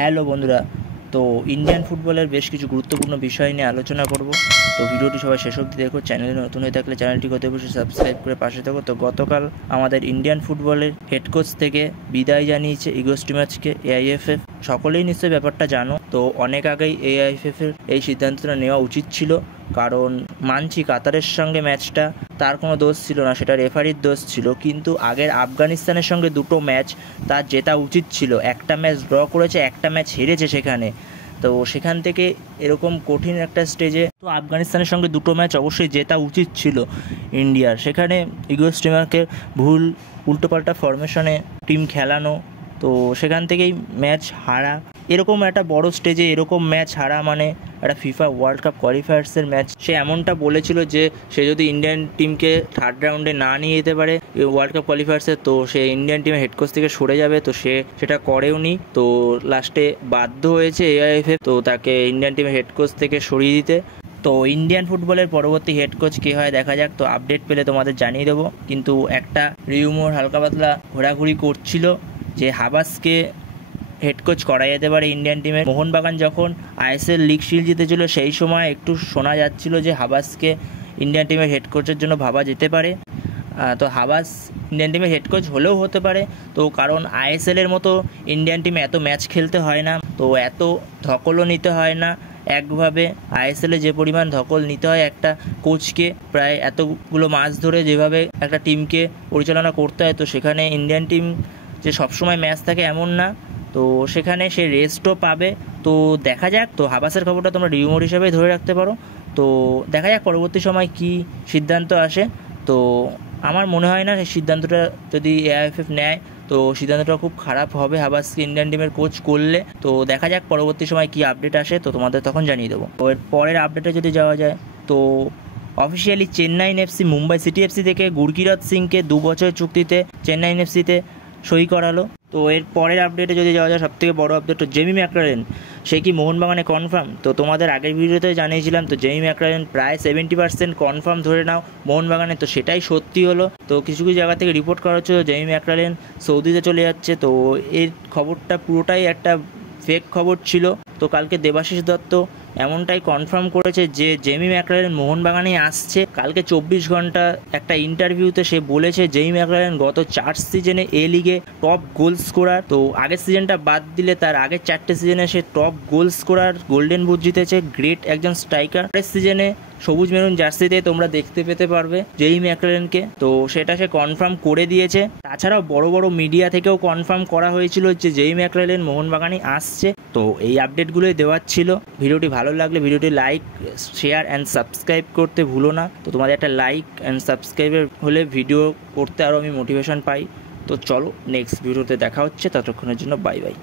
Hello বন্ধুরা, তো Indian ফুটবলের বেশ কিছু গুরুত্বপূর্ণ বিষয় নিয়ে আলোচনা করব। তো ভিডিওটি সবাই শেষ অবধি দেখো। চ্যানেলে নতুন হয়ে থাকলে চ্যানেলটি অতি অবশ্যই সাবস্ক্রাইব করে পাশে থাকো। তো গতকাল আমাদের ইন্ডিয়ান ফুটবলের হেড কোচ থেকে বিদায় জানিয়েছে ইগো স্টিমাচকে এআইএফএফ। সকলেই নিশ্চয়ই ব্যাপারটা জানো। তো অনেক আগেই এআইএফএফের এই সিদ্ধান্তটা নেওয়া উচিত ছিল, কারণ মানছি কাতারের সঙ্গে ম্যাচটা তার কোনো দোষ ছিল না, সেটা রেফারির দোষ ছিল। কিন্তু আগের আফগানিস্তানের সঙ্গে দুটো ম্যাচ তার জেতা উচিত ছিল। একটা ম্যাচ ড্র করেছে, একটা ম্যাচ হেরেছে সেখানে। তো সেখান থেকে এরকম কঠিন একটা স্টেজে তো আফগানিস্তানের সঙ্গে দুটো ম্যাচ অবশ্যই জেতা উচিত ছিল ইন্ডিয়ার। সেখানে ইগো স্টিমারকে ভুল উল্টোপাল্টা ফরমেশনে টিম খেলানো, তো সেখান থেকেই ম্যাচ হারা। এরকম একটা বড় স্টেজে এরকম ম্যাচ হারা মানে একটা ফিফা ওয়ার্ল্ড কাপ কোয়ালিফায়ার্সের ম্যাচ। সে এমনটা বলেছিল যে সে যদি ইন্ডিয়ান টিমকে থার্ড রাউন্ডে না নিয়ে যেতে পারে ওয়ার্ল্ড কাপ কোয়ালিফায়ার্সে, তো সে ইন্ডিয়ান টিমের হেড কোচ থেকে সরে যাবে। তো সে সেটা করেওনি। তো লাস্টে বাধ্য হয়েছে এআইএফএফ তো তাকে ইন্ডিয়ান টিমের হেড কোচ থেকে সরিয়ে দিতে। তো ইন্ডিয়ান ফুটবলের পরবর্তী হেড কোচ কে হয় দেখা যাক। তো আপডেট পেলে তোমাদের জানিয়ে দেবো। কিন্তু একটা রিউমোর হালকা পাতলা ঘোরাঘুরি করছিল যে হাবাসকে হেড কোচ করা যেতে পারে ইন্ডিয়ান টিমের। মোহনবাগান যখন আইএসএল লিগ শিল্ড জিতেছিল সেই সময় একটু শোনা যাচ্ছিল যে হাবাসকে ইন্ডিয়ান টিমের হেড কোচের জন্য ভাবা যেতে পারে। তো হাবাস ইন্ডিয়ান টিমের হেড কোচ হলেও হতে পারে। তো কারণ আইএসএলের মতো ইন্ডিয়ান টিমে এত ম্যাচ খেলতে হয় না, তো এত ধকলও নিতে হয় না একভাবে। আইএসএলে যে পরিমাণ ধকল নিতে হয় একটা কোচকে, প্রায় এতগুলো মাস ধরে যেভাবে একটা টিমকে পরিচালনা করতে হয়, তো সেখানে ইন্ডিয়ান টিম যে সবসময় ম্যাচ থাকে এমন না। তো সেখানে সে রেস্টও পাবে। তো দেখা যাক। তো হাবাসের খবরটা তোমরা রিউমোর হিসেবেই ধরে রাখতে পারো। তো দেখা যাক পরবর্তী সময় কি সিদ্ধান্ত আসে। তো আমার মনে হয় না সেই সিদ্ধান্তটা যদি এআইএফএফ নেয় তো সিদ্ধান্তটা খুব খারাপ হবে হাবাসকে ইন্ডিয়ান টিমের কোচ করলে। তো দেখা যাক পরবর্তী সময় কি আপডেট আসে, তো তোমাদের তখন জানিয়ে দেবো। তো এর পরের আপডেটে যদি যাওয়া যায়, তো officially Chennaiyin FC Mumbai city FC থেকে গুরকিরত সিংকে 2 বছরের চুক্তিতে চেন্নাইন এফসিতে সই করালো। তো এর পরের আপডেটে যদি যাওয়া যায়, সবথেকে বড় আপডেট তো জেমি ম্যাকলারেন সে কি মোহনবাগানে কনফার্ম। তো তোমাদের আগের ভিডিওতে জানিয়েছিলাম তো জেমি ম্যাকলারেন প্রায় 70% কনফার্ম ধরে নাও মোহনবাগানে। তো সেটাই সত্যি হলো। তো কিছু কিছু জায়গা থেকে রিপোর্ট করা হচ্ছে জেমি ম্যাকলারেন সৌদিতে চলে যাচ্ছে। তো এর খবরটা পুরোটাই একটা ফেক খবর ছিল। তো কালকে দেবাশিস দত্ত এমনটাই কনফার্ম করেছে যে জেমি ম্যাকলারেন মোহনবাগানেই আসছে। কালকে 24 ঘন্টা একটা ইন্টারভিউতে সে বলেছে জেমি ম্যাকলারেন গত 4 সিজনে এ লিগে টপ গোল স্কোরার। তো আগের সিজনটা বাদ দিলে তার আগের 4টে সিজনে সে top goal scorer, golden boot জিতেছে, গ্রেট একজন স্ট্রাইকার। পরের সিজনে সবুজ মেরুন জার্সিতে তোমরা দেখতে পেতে পারবে জেমি ম্যাকলারেনকে। তো সেটা সে কনফার্ম করে দিয়েছে। তাছাড়াও বড় বড় মিডিয়া থেকেও কনফার্ম করা হয়েছিল যে জেমি ম্যাকলারেন মোহনবাগানে আসছে। তো এই আপডেটগুলোই দেওয়ার ছিল। ভিডিওটি ভালো লাগলে ভিডিওটি লাইক, শেয়ার অ্যান্ড সাবস্ক্রাইব করতে ভুলো না। তো তোমাদের একটা লাইক অ্যান্ড সাবস্ক্রাইবের হলে ভিডিও করতে আরও আমি মোটিভেশন পাই। তো চলো নেক্সট ভিডিওতে দেখা হচ্ছে, ততক্ষণের জন্য বাই বাই।